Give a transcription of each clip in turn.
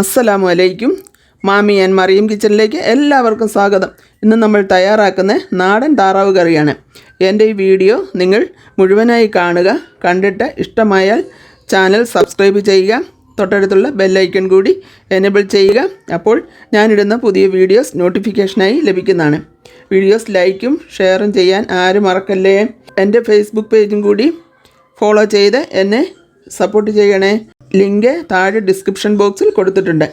അസ്സലാമു അലൈക്കും. മാമി ആൻഡ് മറിയം കിച്ചണിലേക്ക് എല്ലാവർക്കും സ്വാഗതം. ഇന്ന് നമ്മൾ തയ്യാറാക്കുന്ന നാടൻ താറാവ് കറിയാണ്. എൻ്റെ ഈ വീഡിയോ നിങ്ങൾ മുഴുവനായി കാണുക. കണ്ടിട്ട് ഇഷ്ടമായാൽ ചാനൽ സബ്സ്ക്രൈബ് ചെയ്യുക. തൊട്ടടുത്തുള്ള ബെല്ലൈക്കൺ കൂടി എനേബിൾ ചെയ്യുക. അപ്പോൾ ഞാനിടുന്ന പുതിയ വീഡിയോസ് നോട്ടിഫിക്കേഷനായി ലഭിക്കുന്നതാണ്. വീഡിയോസ് ലൈക്കും ഷെയറും ചെയ്യാൻ ആരും മറക്കല്ലേ. എൻ്റെ ഫേസ്ബുക്ക് പേജും കൂടി ഫോളോ ചെയ്ത് എന്നെ സപ്പോർട്ട് ചെയ്യണേ. ലിങ്ക് താഴെ ഡിസ്ക്രിപ്ഷൻ ബോക്സിൽ കൊടുത്തിട്ടുണ്ട്.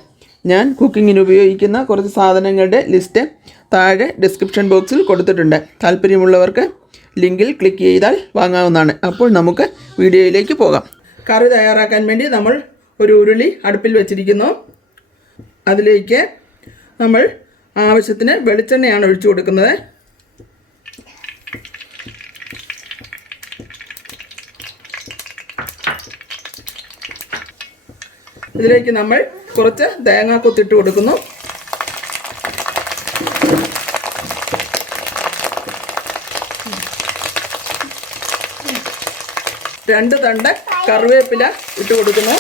ഞാൻ കുക്കിങ്ങിന് ഉപയോഗിക്കുന്ന കുറച്ച് സാധനങ്ങളുടെ ലിസ്റ്റ് താഴെ ഡിസ്ക്രിപ്ഷൻ ബോക്സിൽ കൊടുത്തിട്ടുണ്ട്. താല്പര്യമുള്ളവർക്ക് ലിങ്കിൽ ക്ലിക്ക് ചെയ്താൽ വാങ്ങാവുന്നതാണ്. അപ്പോൾ നമുക്ക് വീഡിയോയിലേക്ക് പോകാം. കറി തയ്യാറാക്കാൻ വേണ്ടി നമ്മൾ ഒരു ഉരുളി അടുപ്പിൽ വെച്ചിരിക്കുന്നു. അതിലേക്ക് നമ്മൾ ആവശ്യത്തിന് വെളിച്ചെണ്ണയാണ് ഒഴിച്ചു കൊടുക്കുന്നത്. ഇതിലേക്ക് നമ്മൾ കുറച്ച് തേങ്ങ കൊത്തിട്ട് കൊടുക്കുന്നു. രണ്ട് തണ്ട് കറിവേപ്പില ഇട്ട് കൊടുക്കുന്നു.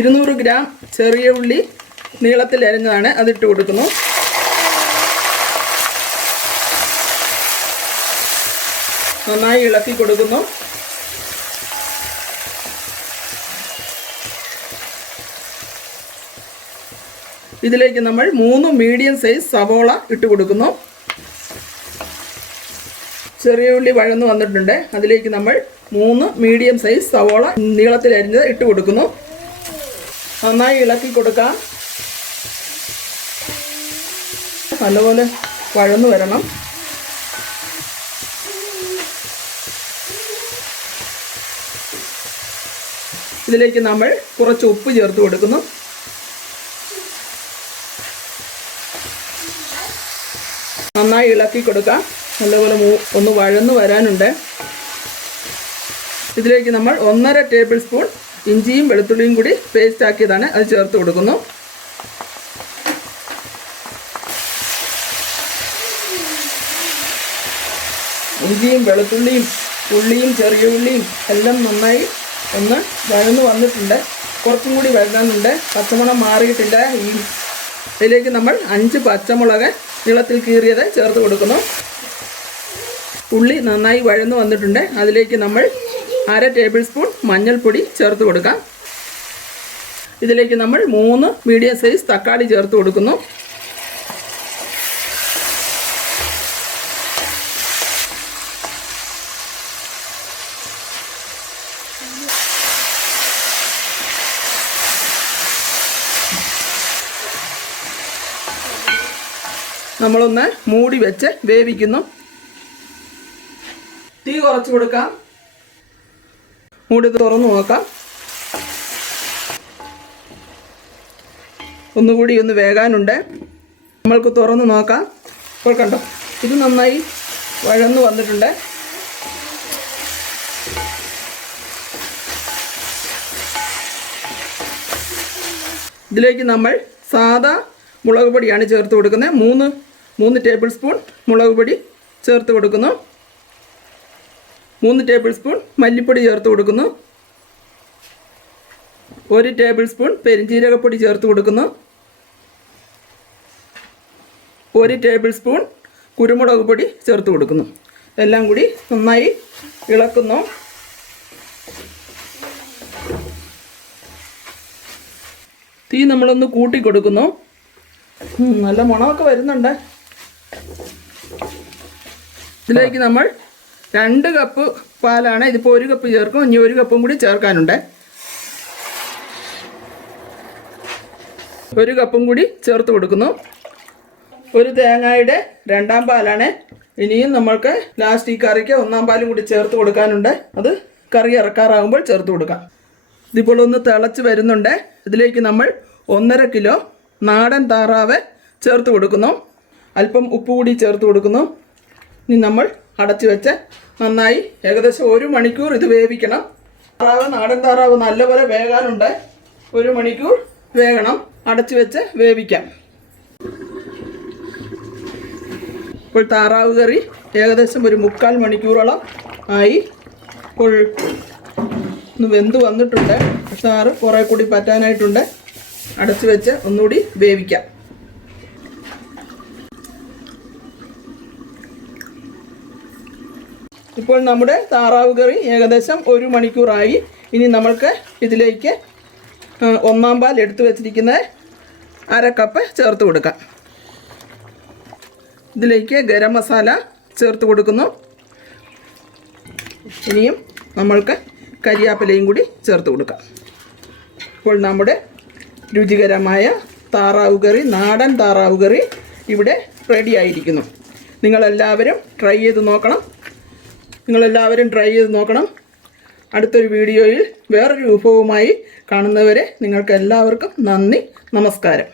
ഇരുന്നൂറ് ഗ്രാം ചെറിയ ഉള്ളി നീളത്തിൽ അരിഞ്ഞതാണ്, അതിട്ട് കൊടുക്കുന്നു. നന്നായി ഇളക്കി കൊടുക്കുന്നു. ഇതിലേക്ക് നമ്മൾ 3 മീഡിയം സൈസ് സവോള ഇട്ട് കൊടുക്കുന്നു. ചെറിയ ഉള്ളി വഴന്നു വന്നിട്ടുണ്ട്. അതിലേക്ക് നമ്മൾ 3 മീഡിയം സൈസ് സവോള നീളത്തിൽ അരിഞ്ഞത് ഇട്ട് കൊടുക്കുന്നു. നന്നായി ഇളക്കി കൊടുക്കാം. നല്ലപോലെ വഴന്നു വരണം. ഇതിലേക്ക് നമ്മൾ കുറച്ച് ഉപ്പ് ചേർത്ത് കൊടുക്കുന്നു. നന്നായി ഇളക്കി കൊടുക്കാം. നല്ലപോലെ ഒന്ന് വഴന്നു വരാനുണ്ട്. ഇതിലേക്ക് നമ്മൾ 1.5 ടേബിൾ സ്പൂൺ ഇഞ്ചിയും വെളുത്തുള്ളിയും കൂടി പേസ്റ്റ് ആക്കിയതാണ്, അത് ചേർത്ത് കൊടുക്കുന്നു. ഇഞ്ചിയും വെളുത്തുള്ളിയും ഉള്ളിയും ചെറിയ ഉള്ളിയും എല്ലാം നന്നായി ഒന്ന് വഴന്നു വന്നിട്ടുണ്ട്. കുറച്ചും കൂടി വഴങ്ങാനുണ്ട്. പച്ചമുളക് മാറിയിട്ടില്ല. ഇതിലേക്ക് നമ്മൾ 5 പച്ചമുളക് നീളത്തിൽ കീറിയത് ചേർത്ത് കൊടുക്കുന്നു. ഉള്ളി നന്നായി വഴന്നു വന്നിട്ടുണ്ട്. അതിലേക്ക് നമ്മൾ 1/2 ടേബിൾ സ്പൂൺ മഞ്ഞൾപ്പൊടി ചേർത്ത് കൊടുക്കാം. ഇതിലേക്ക് നമ്മൾ 3 മീഡിയം സൈസ് തക്കാളി ചേർത്ത് കൊടുക്കുന്നു. നമ്മളൊന്ന് മൂടി വെച്ച് വേവിക്കുന്നു. തീ കുറച്ച് കൊടുക്കാം. മൂടി തുറന്നു നോക്കാം. ഒന്നുകൂടി ഒന്ന് വേകാനുണ്ട്. നമ്മൾക്ക് തുറന്ന് നോക്കാം. ഇപ്പോൾ കണ്ടോ, ഇത് നന്നായി വഴന്നു വന്നിട്ടുണ്ട്. ഇതിലേക്ക് നമ്മൾ സാദാ മുളക് പൊടിയാണ് ചേർത്ത് കൊടുക്കുന്നത്. 3 ടേബിൾ സ്പൂൺ മുളക് പൊടി ചേർത്ത് കൊടുക്കുന്നു. 3 ടേബിൾ സ്പൂൺ മല്ലിപ്പൊടി ചേർത്ത് കൊടുക്കുന്നു. 1 ടേബിൾ സ്പൂൺ പെരിഞ്ജീരകപ്പൊടി ചേർത്ത് കൊടുക്കുന്നു. 1 ടേബിൾ സ്പൂൺ കുരുമുളക് പൊടി ചേർത്ത് കൊടുക്കുന്നു. എല്ലാം കൂടി നന്നായി ഇളക്കുന്നു. തീ നമ്മളൊന്ന് കൂട്ടി കൊടുക്കുന്നു. നല്ല മണമൊക്കെ വരുന്നുണ്ട്. ഇതിലേക്ക് നമ്മൾ 2 കപ്പ് പാലാണ്. ഇതിപ്പോൾ 1 കപ്പ് ചേർക്കും. ഇനി 1 കപ്പും കൂടി ചേർക്കാനുണ്ട്. 1 കപ്പും കൂടി ചേർത്ത് കൊടുക്കുന്നു. ഒരു തേങ്ങയുടെ 2ാം പാലാണ്. ഇനിയും നമ്മൾക്ക് ലാസ്റ്റ് ഈ കറിക്ക് 1ാം പാലും കൂടി ചേർത്ത് കൊടുക്കാനുണ്ട്. അത് കറി ഇറക്കാറാകുമ്പോൾ ചേർത്ത് കൊടുക്കാം. ഇതിപ്പോൾ ഒന്ന് തിളച്ച് വരുന്നുണ്ട്. ഇതിലേക്ക് നമ്മൾ 1.5 കിലോ നാടൻ താറാവ് ചേർത്ത് കൊടുക്കുന്നു. അല്പം ഉപ്പ് കൂടി ചേർത്ത് കൊടുക്കുന്നു. ഇനി നമ്മൾ അടച്ചു വെച്ച് നന്നായി ഏകദേശം 1 മണിക്കൂർ ഇത് വേവിക്കണം. നാടൻ താറാവ് നല്ലപോലെ വേകാനുണ്ട്. 1 മണിക്കൂർ വേകണം. അടച്ചു വെച്ച് വേവിക്കാം. ഇപ്പോൾ താറാവ് കറി ഏകദേശം 1 മുക്കാൽ മണിക്കൂറോളം ആയി. ഇപ്പോൾ ഒന്ന് വെന്ത് വന്നിട്ടുണ്ട്. ചാറ് കുറേ കൂടി പറ്റാനായിട്ടുണ്ട്. അടച്ച് വെച്ച് ഒന്നുകൂടി വേവിക്കാം. ഇപ്പോൾ നമ്മുടെ താറാവ് കറി ഏകദേശം 1 മണിക്കൂറായി. ഇനി നമ്മൾക്ക് ഇതിലേക്ക് 1-ാം പാൽ എടുത്തു വെച്ചിരിക്കുന്ന 1/2 കപ്പ് ചേർത്ത് കൊടുക്കാം. ഇതിലേക്ക് ഗരം മസാല ചേർത്ത് കൊടുക്കുന്നു. ഇനിയും നമ്മൾക്ക് കരിയാപ്പിലയും കൂടി ചേർത്ത് കൊടുക്കാം. ഇപ്പോൾ നമ്മുടെ രുചികരമായ താറാവ് കറി, നാടൻ താറാവ് കറി ഇവിടെ റെഡി ആയിരിക്കുന്നു. നിങ്ങളെല്ലാവരും ട്രൈ ചെയ്ത് നോക്കണം. അടുത്തൊരു വീഡിയോയിൽ വേറൊരു വിഭവവുമായി കാണുന്നവരെ നിങ്ങൾക്ക് എല്ലാവർക്കും നന്ദി, നമസ്കാരം.